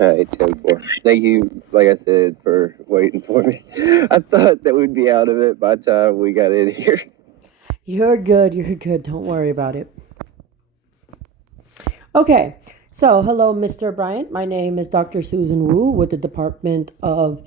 All right, 10-4. Thank you, like I said, for waiting for me. I thought that we'd be out of it by the time we got in here. You're good. You're good. Don't worry about it. Okay. So, hello, Mr. Bryant. My name is Dr. Susan Wu with the Department of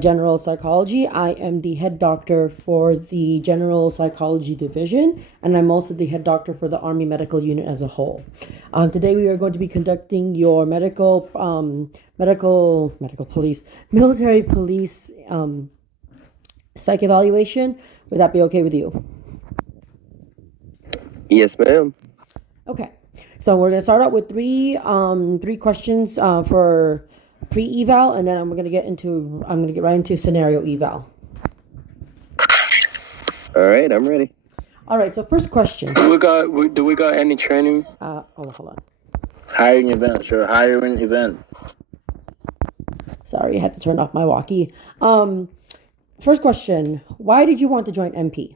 General Psychology. I am the head doctor for the General Psychology Division, and I'm also the head doctor for the Army Medical Unit as a whole. Today, we are going to be conducting your medical police, military police psych evaluation. Would that be okay with you? Yes, ma'am. Okay, so we're gonna start out with three questions for pre-eval, and then I'm gonna get right into scenario eval. All right, I'm ready. All right, so first question. Do we got any training? Hold on. Hiring event, sure. Hiring event. Sorry, I had to turn off my walkie. First question: why did you want to join MP?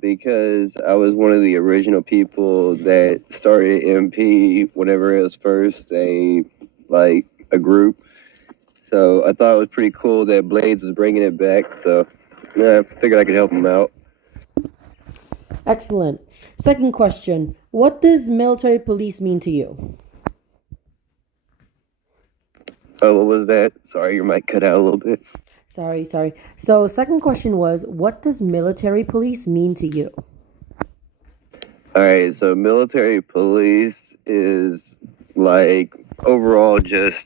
Because I was one of the original people that started MP whenever it was first a group. So I thought it was pretty cool that Blades was bringing it back. So yeah, I figured I could help him out. Excellent. Second question: what does military police mean to you? Oh, what was that? Sorry, your mic cut out a little bit. Sorry. So, second question was: what does military police mean to you? All right, so military police is like overall just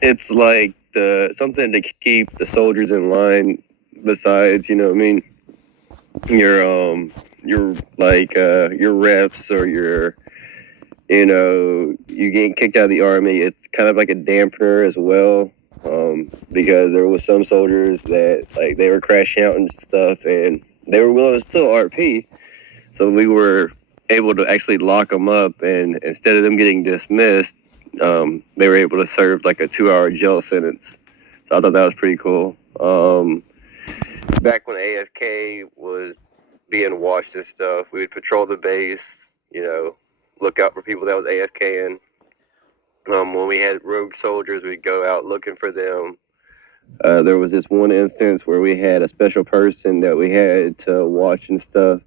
it's like the something to keep the soldiers in line. Besides, what I mean, your reps or you getting kicked out of the army. It's kind of like a dampener as well, because there was some soldiers that like they were crashing out and stuff, and they were willing to still RP. So we were able to actually lock them up, and instead of them getting dismissed, they were able to serve like a 2-hour jail sentence. So I thought that was pretty cool. Back when AFK was being watched and stuff, we would patrol the base, look out for people that was AFKing. When we had rogue soldiers, we'd go out looking for them. There was this one instance where we had a special person that we had to watch and stuff.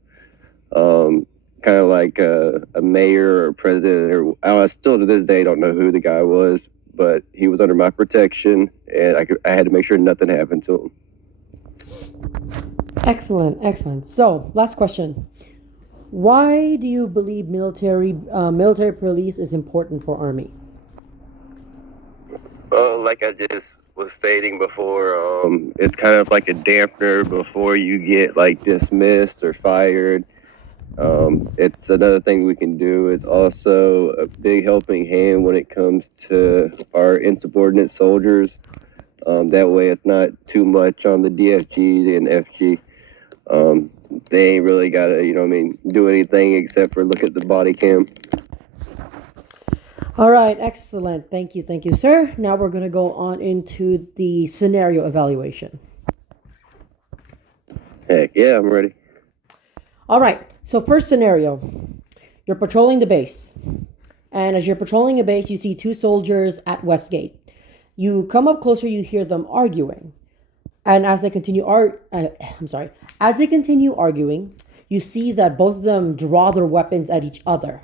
Kind of like a mayor or president, or I still to this day don't know who the guy was, but he was under my protection, and I had to make sure nothing happened to him. Excellent. So, last question: why do you believe military police is important for Army? Well, like I just was stating before, it's kind of like a dampener before you get like dismissed or fired. It's another thing we can do. It's also a big helping hand when it comes to our insubordinate soldiers. That way, it's not too much on the DFG and FG. They ain't really got to, do anything except for look at the body cam. All right, excellent. Thank you, sir. Now we're going to go on into the scenario evaluation. Heck yeah, I'm ready. All right, so first scenario: you're patrolling the base. And as you're patrolling a base, you see two soldiers at Westgate. You come up closer, you hear them arguing. And as they continue as they continue arguing, you see that both of them draw their weapons at each other.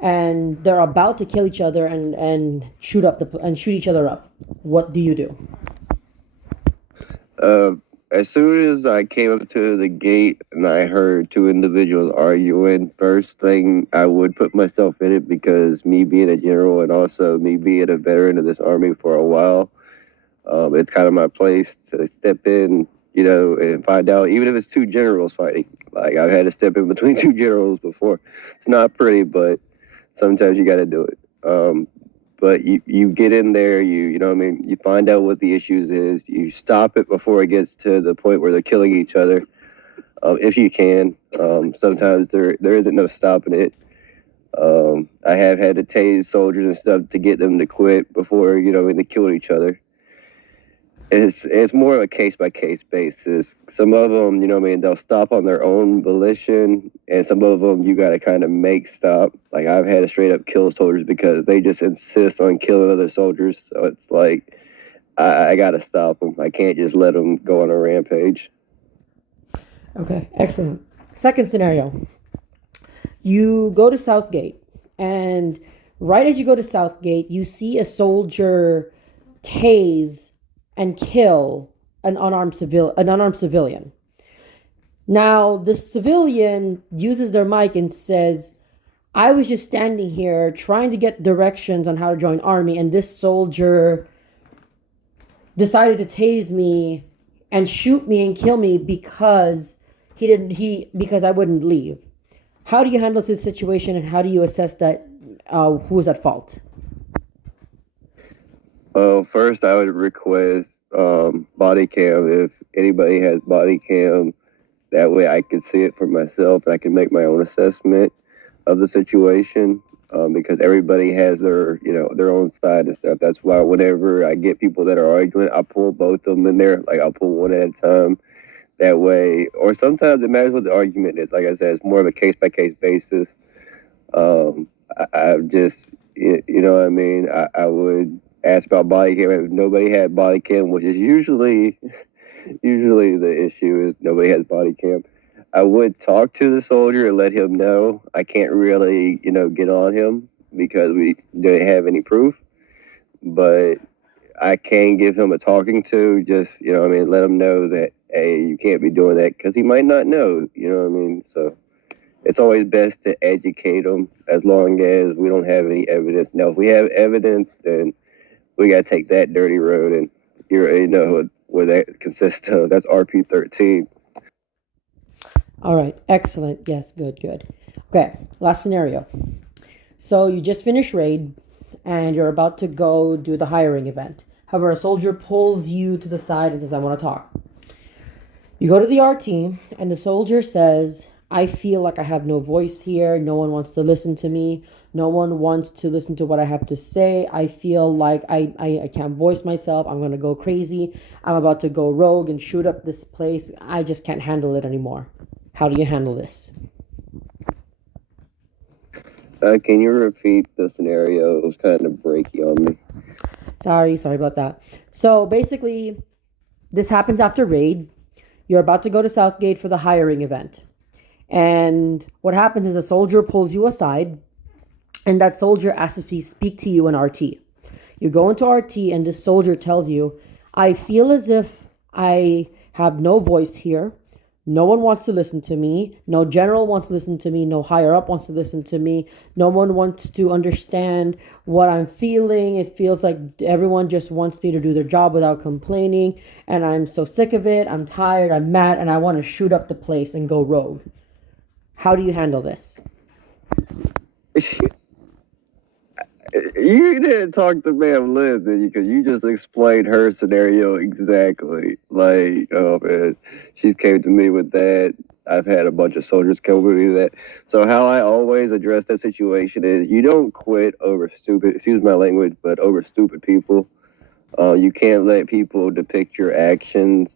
And they're about to kill each other and shoot each other up. What do you do? As soon as I came up to the gate and I heard two individuals arguing, first thing I would put myself in it, because me being a general and also me being a veteran of this army for a while, it's kind of my place to step in, and find out, even if it's two generals fighting. Like, I've had to step in between two generals before. It's not pretty, but sometimes you got to do it. But you get in there, you find out what the issues is. You stop it before it gets to the point where they're killing each other, if you can. Sometimes there isn't no stopping it. I have had to tase soldiers and stuff to get them to quit before, they kill each other. It's more of a case by case basis. some of them, you know what I mean, they'll stop on their own volition, and some of them you got to kind of make stop. Like I've had to straight up kill soldiers because they just insist on killing other soldiers. So it's like I got to stop them. I can't just let them go on a rampage. Okay, excellent. Second scenario. You go to Southgate, and right as you go to Southgate, you see a soldier tase and kill an unarmed civilian. Now, the civilian uses their mic and says, I was just standing here trying to get directions on how to join army, and this soldier decided to tase me and shoot me and kill me because because I wouldn't leave. How do you handle this situation, and how do you assess that who is at fault? Well, first I would request body cam if anybody has body cam. That way I can see it for myself and I can make my own assessment of the situation. Because everybody has their, their own side and stuff. That's why whenever I get people that are arguing, I pull both of them in there. Like I'll pull one at a time. That way, or sometimes it matters what the argument is. Like I said, it's more of a case by case basis. I've just, you know what I mean. I would ask about body cam. If nobody had body cam, which is usually the issue is nobody has body cam. I would talk to the soldier and let him know I can't really, get on him because we didn't have any proof. But I can give him a talking to, just, let him know that, hey, you can't be doing that because he might not know, you know what I mean? So it's always best to educate him as long as we don't have any evidence. Now, if we have evidence, then we got to take that dirty road, and you already know what that consists of. That's RP-13. All right, excellent. Yes, good, good. Okay, last scenario. So you just finished raid and you're about to go do the hiring event. However, a soldier pulls you to the side and says, I want to talk. You go to the RT and the soldier says, I feel like I have no voice here. No one wants to listen to me. No one wants to listen to what I have to say. I feel like I can't voice myself. I'm going to go crazy. I'm about to go rogue and shoot up this place. I just can't handle it anymore. How do you handle this? Can you repeat the scenario? It was kind of breaky on me. Sorry about that. So basically, this happens after raid. You're about to go to Southgate for the hiring event. And what happens is a soldier pulls you aside, and that soldier asks to speak to you in RT. You go into RT, and this soldier tells you, I feel as if I have no voice here. No one wants to listen to me. No general wants to listen to me. No higher up wants to listen to me. No one wants to understand what I'm feeling. It feels like everyone just wants me to do their job without complaining. And I'm so sick of it. I'm tired. I'm mad. And I want to shoot up the place and go rogue. How do you handle this? You didn't talk to Ma'am Liz, did you? Because you just explained her scenario exactly. Like, oh man, she's came to me with that. I've had a bunch of soldiers come with me with that. So how I always address that situation is you don't quit over stupid, excuse my language, but over stupid people. You can't let people depict your actions.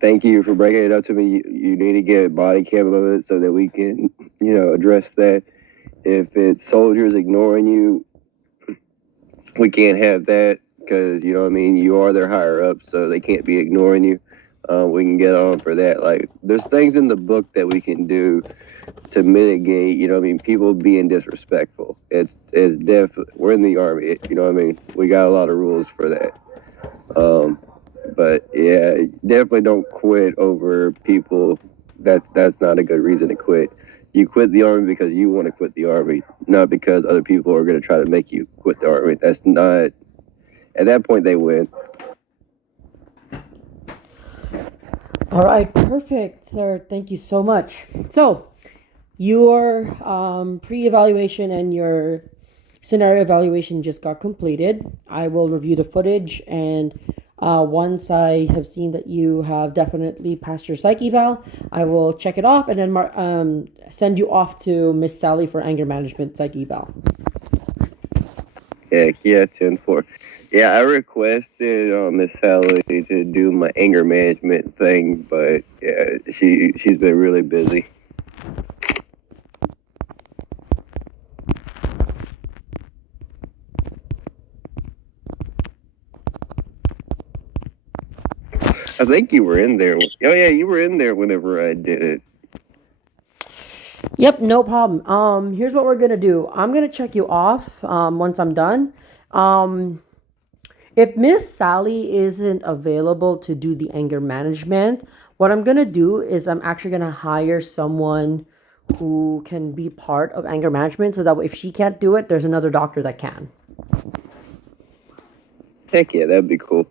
Thank you for breaking it up to me. You need to get body cam of it so that we can, address that. If it's soldiers ignoring you, we can't have that because, you are their higher up, so they can't be ignoring you. We can get on for that. Like, there's things in the book that we can do to mitigate, people being disrespectful. It's definitely, we're in the Army, we got a lot of rules for that. But yeah, definitely don't quit over people. That's not a good reason to quit. You quit the Army because you want to quit the Army, not because other people are going to try to make you quit the Army. That's not, at that point, they win. All right, perfect, sir. Thank you so much. So, your pre-evaluation and your scenario evaluation just got completed. I will review the footage, and once I have seen that you have definitely passed your psych eval, I will check it off and then send you off to Miss Sally for anger management psych eval. Heck yeah, 10-4. Yeah, I requested Miss Sally to do my anger management thing, but yeah, she's been really busy. I think you were in there. Oh yeah, you were in there whenever I did it. Yep, no problem. Here's what we're gonna do. I'm gonna check you off once I'm done. Um, if Miss Sally isn't available to do the anger management, what I'm gonna do is I'm actually gonna hire someone who can be part of anger management, so that if she can't do it, there's another doctor that can. Heck yeah, that'd be cool.